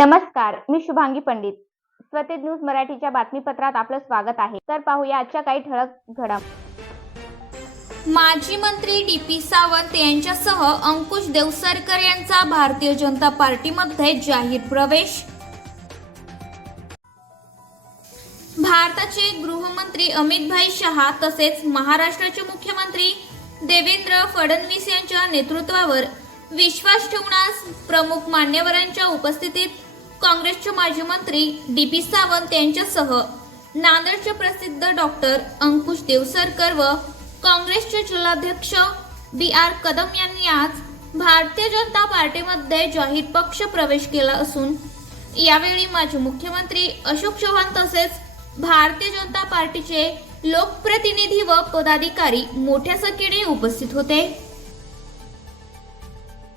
नमस्कार मी शुभांगी पंडित. स्वतेज न्यूज मराठीच्या बातमीपत्रात आपलं स्वागत आहे. तर पाहूया आजच्या काही ठळक घडामोडी माजी मंत्री डी पी सावंत यांच्यासह अंकुश देवसरकर यांचा भारतीय जनता पार्टीमध्ये जाहीर प्रवेश. भारताचे गृहमंत्री अमितभाई शहा तसेच महाराष्ट्राचे मुख्यमंत्री देवेंद्र फडणवीस यांच्या नेतृत्वावर विश्वास ठेवण्यास प्रमुख मान्यवरांच्या उपस्थितीत काँग्रेसचे माजी मंत्री डी पी सावंत यांच्यासह नांदेडचे प्रसिद्ध डॉक्टर अंकुश देवसरकर व काँग्रेसचे जिल्हाध्यक्ष बी आर कदम यांनी आज भारतीय जनता पार्टीमध्ये जाहीर पक्ष प्रवेश केला असून यावेळी माजी मुख्यमंत्री अशोक चव्हाण तसेच भारतीय जनता पार्टीचे लोकप्रतिनिधी व पदाधिकारी मोठ्या संख्येने उपस्थित होते.